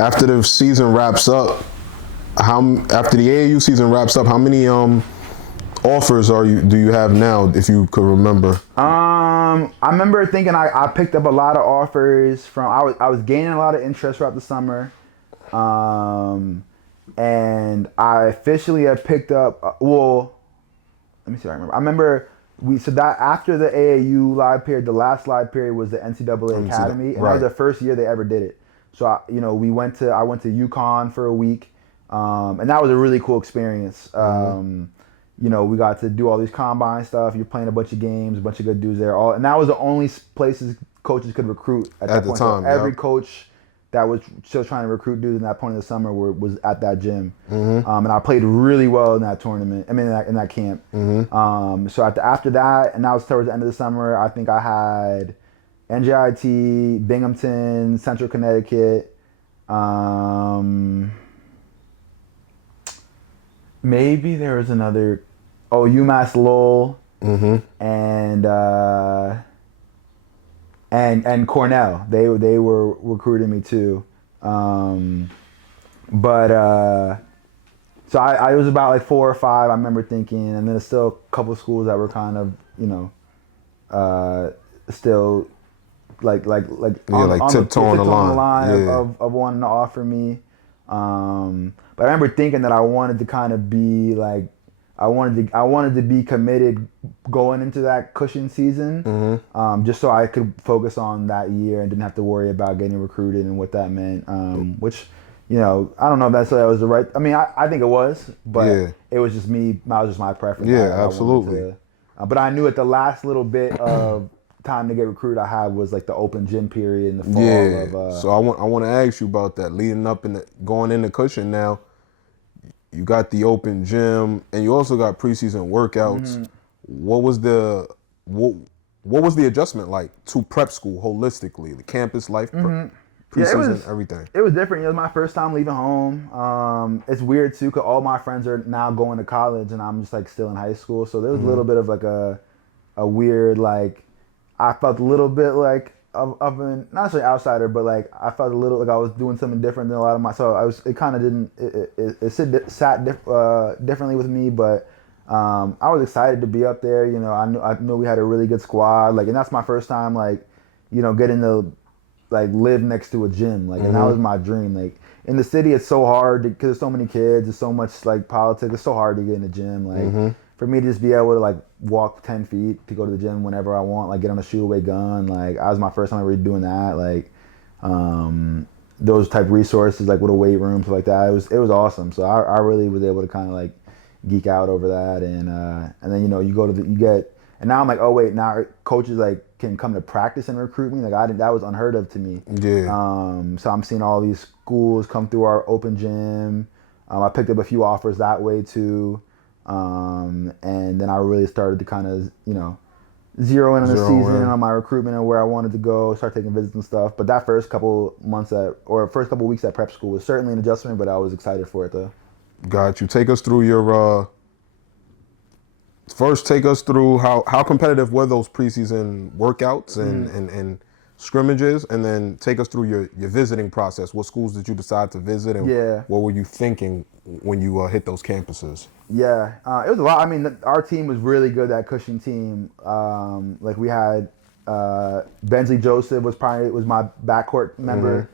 after the season wraps up, after the AAU season wraps up, how many offers do you have now, if you could remember? I remember thinking I picked up a lot of offers from. I was gaining a lot of interest throughout the summer, and I officially had picked up. Well, let me see. If I remember. That after the AAU live period, the last live period was the NCAA Academy, and that was the first year they ever did it. So I went to UConn for a week, and that was a really cool experience. We got to do all these combine stuff. You're playing a bunch of games, a bunch of good dudes there. And that was the only places coaches could recruit at that point. Time. So every coach that was still trying to recruit dudes in that point of the summer was at that gym. And I played really well in that tournament. I mean, in that camp. So after that, and that was towards the end of the summer, I think I had NJIT, Binghamton, Central Connecticut, maybe there was another, UMass Lowell, and Cornell. They were recruiting me too, so I was about like 4 or 5. I remember thinking, and then there's still a couple of schools that were kind of still like tiptoeing the line of wanting to offer me. But I remember thinking that I wanted to kind of be like, I wanted to be committed going into that cushion season, just so I could focus on that year and didn't have to worry about getting recruited and what that meant. Which, I don't know if that's that was the right. I mean, I think it was, but it was just me. That was just my preference. Yeah, absolutely. But I knew at the last little bit of time to get recruited I had was like the open gym period in the fall. Yeah. So I want to ask you about that leading up and going into cushion now. You got the open gym, and you also got preseason workouts. What was the adjustment like to prep school holistically, the campus life, preseason, everything? It was different. It was my first time leaving home. It's weird too, because all my friends are now going to college, and I'm just like still in high school. So there was a little bit of like a weird, like, I felt a little bit like of an, not necessarily outsider, but like I felt a little like I was doing something different than a lot of it kind of didn't, it sat differently with me, but I was excited to be up there. I knew we had a really good squad, like, and that's my first time, like, getting to like live next to a gym, like, and that was my dream. Like, in the city, it's so hard because there's so many kids, there's so much like politics, it's so hard to get in the gym. Like, for me to just be able to like walk 10 feet to go to the gym whenever I want, like get on a shoot away gun, like I was my first time really doing that, like those type of resources, like with a weight room, stuff like that. It was awesome. So I really was able to kind of like geek out over that, and then and now I'm like, oh wait, now coaches like can come to practice and recruit me. Like that was unheard of to me. Yeah. So I'm seeing all these schools come through our open gym. I picked up a few offers that way too. And then I really started to kind of, zero in on the season and on my recruitment and where I wanted to go, start taking visits and stuff. But that first couple weeks at prep school was certainly an adjustment, but I was excited for it though. Got you. Take us through your, first take us through how competitive were those preseason workouts and scrimmages, and then take us through your visiting process. What schools did you decide to visit, and what were you thinking when you hit those campuses? Yeah, it was a lot. I mean, our team was really good, that Cushing team. Like we had Bensley Joseph was my backcourt member.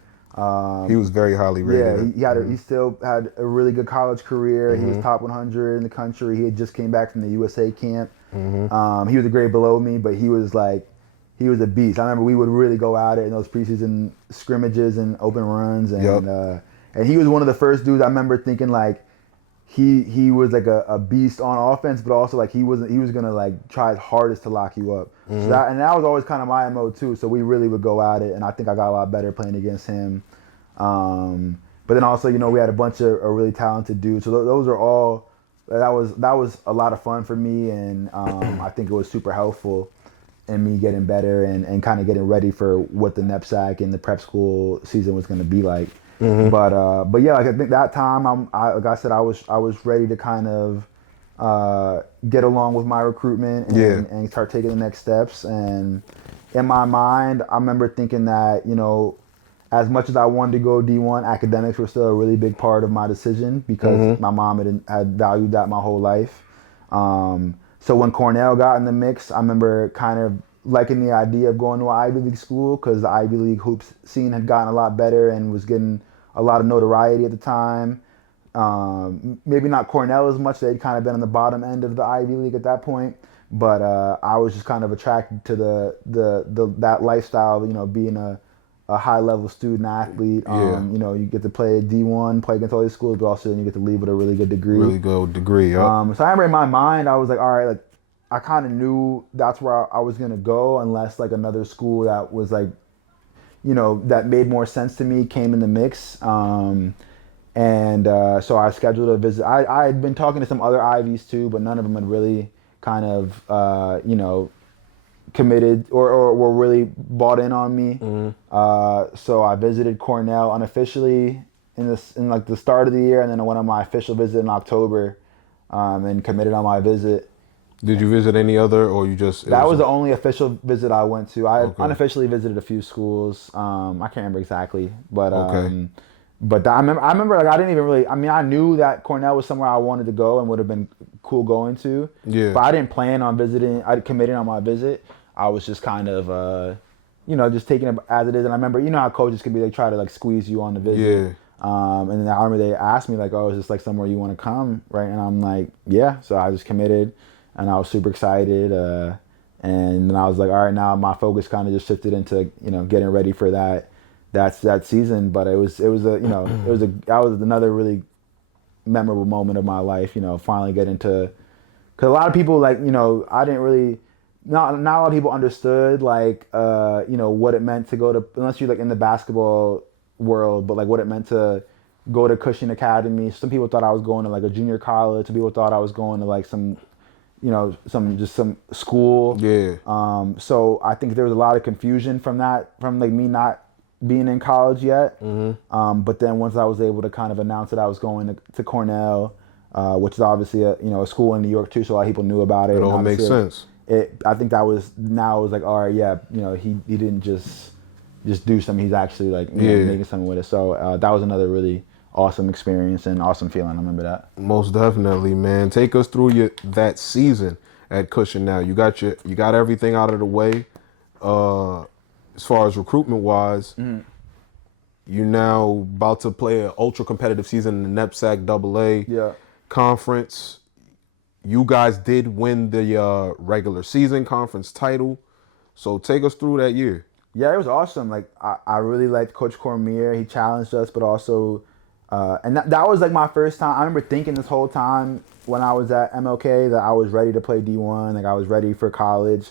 He was very highly rated. Yeah, he still had a really good college career. He was top 100 in the country. He had just came back from the USA camp. He was a grade below me, but he was a beast. I remember we would really go at it in those preseason scrimmages and open runs, and he was one of the first dudes I remember thinking like he was like a beast on offense, but also like he was gonna like try his hardest to lock you up. So that was always kind of my MO too. So we really would go at it, and I think I got a lot better playing against him. But then also, we had a bunch of really talented dudes. So those are all, that was a lot of fun for me, and I think it was super helpful in me getting better and kind of getting ready for what the NEPSAC and the prep school season was going to be like. But yeah, like I think that time like I said, I was ready to kind of get along with my recruitment and start taking the next steps. And in my mind, I remember thinking that, as much as I wanted to go D1, academics were still a really big part of my decision because my mom had valued that my whole life. So when Cornell got in the mix, I remember kind of liking the idea of going to an Ivy League school because the Ivy League hoops scene had gotten a lot better and was getting a lot of notoriety at the time. Maybe not Cornell as much; they'd kind of been on the bottom end of the Ivy League at that point. But I was just kind of attracted to that lifestyle, being a high level student athlete. You get to play at D1, play against all these schools, but also then you get to leave with a really good degree. Really good degree, yeah. So I remember in my mind, I was like, all right, like I kind of knew that's where I was gonna go, unless like another school that was like, that made more sense to me came in the mix. So I scheduled a visit. I had been talking to some other Ivies too, but none of them had really kind of, committed or were really bought in on me. So I visited Cornell unofficially in like the start of the year, and then I went on my official visit in October, and committed on my visit. Did you visit any other, or you just? That was the only official visit I went to. I unofficially visited a few schools. I can't remember exactly, but But I remember like I didn't even really. I mean, I knew that Cornell was somewhere I wanted to go and would have been cool going to. Yeah. But I didn't plan on visiting. I committed on my visit. I was just kind of, just taking it as it is. And I remember, how coaches can be. They try to like squeeze you on the visit. Yeah. And then I remember they asked me like, "Oh, is this like somewhere you want to come?" Right? And I'm like, "Yeah." So I just committed, and I was super excited. And then I was like, "All right, now my focus kind of just shifted into getting ready for that season." But that was another really memorable moment of my life. Finally getting to, because a lot of people I didn't really. Not a lot of people understood what it meant to go to, unless you're like in the basketball world, but like what it meant to go to Cushing Academy. Some people thought I was going to like a junior college. Some people thought I was going to like some school. Yeah. So I think there was a lot of confusion from like me not being in college yet. But then once I was able to kind of announce that I was going to Cornell, which is obviously a school in New York too, so a lot of people knew about it. It all makes sense. I think that was, now it was like, all right, yeah, he didn't just do something. He's actually like making something with it. So that was another really awesome experience and awesome feeling. I remember that. Most definitely, man. Take us through that season at Cushing. Now you got everything out of the way. As far as recruitment wise, you're now about to play an ultra competitive season in the NEPSAC AA conference. You guys did win the regular season conference title. So take us through that year. Yeah, it was awesome. Like I really liked Coach Cormier. He challenged us, but also, and that was like my first time. I remember thinking this whole time when I was at MLK that I was ready to play D1. Like I was ready for college,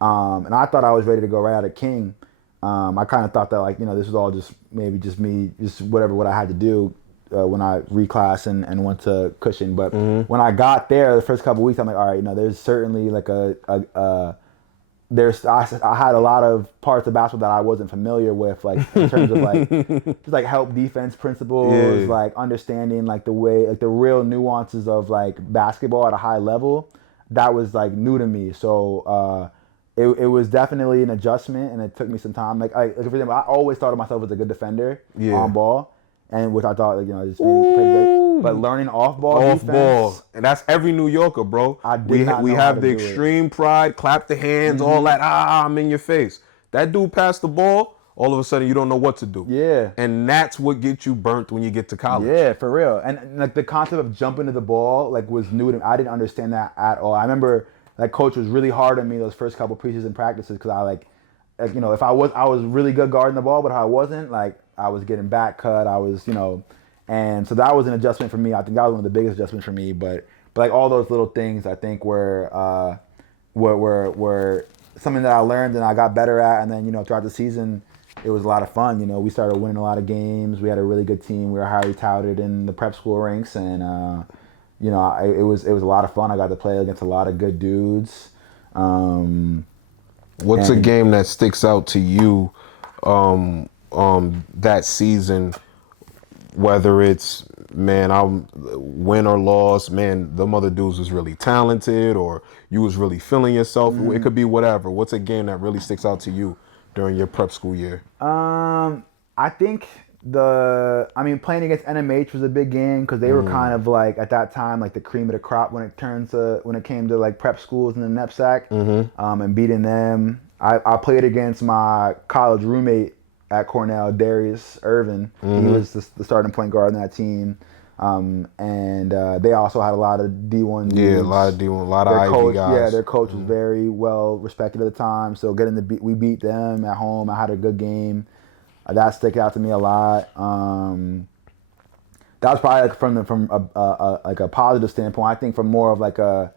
and I thought I was ready to go right out of King. I kind of thought that this was all just maybe just me, just what I had to do. When I reclassed and went to Cushing. But when I got there, the first couple of weeks, I'm like, all right, there's certainly like I had a lot of parts of basketball that I wasn't familiar with, like in terms of like just like help defense principles, like understanding like the way, like the real nuances of like basketball at a high level. That was like new to me. So it was definitely an adjustment, and it took me some time. Like for example, I always thought of myself as a good defender on ball. And which I thought, just being played good. But learning off-ball defense. And that's every New Yorker, bro. We have the extreme pride, clap the hands, all that, I'm in your face. That dude passed the ball, all of a sudden you don't know what to do. Yeah. And that's what gets you burnt when you get to college. Yeah, for real. And like the concept of jumping to the ball was new to me. I didn't understand that at all. I remember like coach was really hard on me those first couple preseason practices because I if I was really good guarding the ball, but if I wasn't, I was getting back cut. I was, and so that was an adjustment for me. I think that was one of the biggest adjustments for me. But like all those little things, I think were something that I learned and I got better at. And then throughout the season, it was a lot of fun. We started winning a lot of games. We had a really good team. We were highly touted in the prep school ranks, and it was a lot of fun. I got to play against a lot of good dudes. What's a game that sticks out to you? That season, whether it's I'm win or loss, them other dudes was really talented, or you was really feeling yourself. It could be whatever. What's a game that really sticks out to you during your prep school year? I think playing against NMH was a big game because they were kind of like at that time like the cream of the crop when it came to like prep schools in the knapsack, and beating them. I played against my college roommate at Cornell, Darius Irvin. He was the starting point guard on that team. And they also had a lot of D1 dudes. Yeah, a lot of D1, a lot of Ivy guys. Yeah, their coach was very well respected at the time. So we beat them at home. I had a good game. That stuck out to me a lot. That was probably like from a positive standpoint. I think from more of like a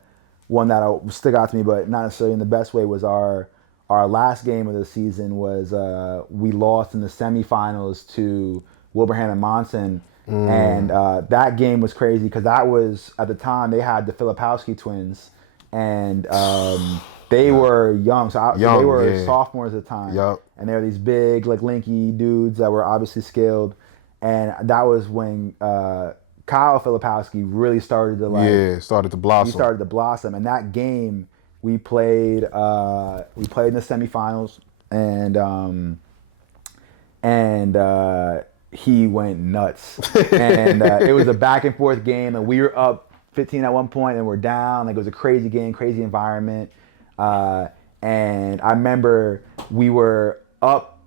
one that stuck out to me, but not necessarily in the best way, was our last game of the season was we lost in the semifinals to Wilbraham and Monson. And that game was crazy because that was, at the time, they had the Filipoiski twins, and they were young. So they were sophomores at the time. Yep. And they were these big, like, lanky dudes that were obviously skilled. And that was when Kyle Filipoiski really started to, like... Yeah, started to blossom. He started to blossom. And that game, we played in the semifinals, and he went nuts. And it was a back and forth game, and we were up 15 at one point, and we're down. Like, it was a crazy game, crazy environment. And I remember we were up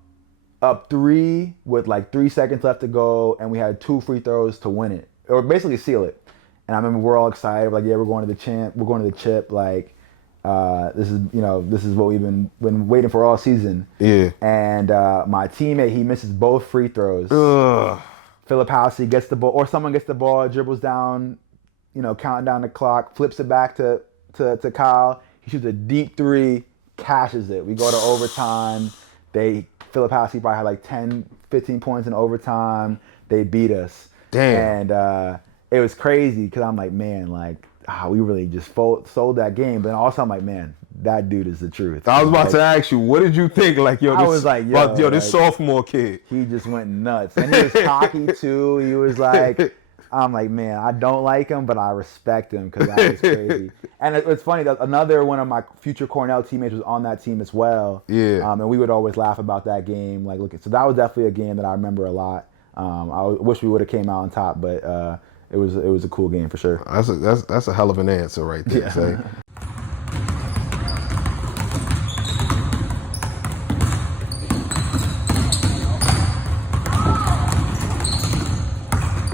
3 with like 3 seconds left to go, and we had 2 free throws to win it, or basically seal it. And I remember we're all excited, like, yeah, we're going to the chip, like, this is what we've been waiting for all season. Yeah. And my teammate, he misses both free throws. Ugh. Filipoiski gets the ball, or someone gets the ball, dribbles down, counting down the clock, flips it back to Kyle. He shoots a deep 3, cashes it. We go to overtime. Filipoiski probably had like 10, 15 points in overtime. They beat us. Damn. And it was crazy because I'm like, man, like, we really just sold that game. But then also I'm like, man, that dude is the truth. I was about to ask you, what did you think? Like, this sophomore kid. He just went nuts. And he was cocky too. He was like, I'm like, man, I don't like him, but I respect him because that was crazy. And it's funny that another one of my future Cornell teammates was on that team as well. Yeah. And we would always laugh about that game. So that was definitely a game that I remember a lot. I wish we would have came out on top, but it was a cool game for sure. That's a hell of an answer right there. Yeah.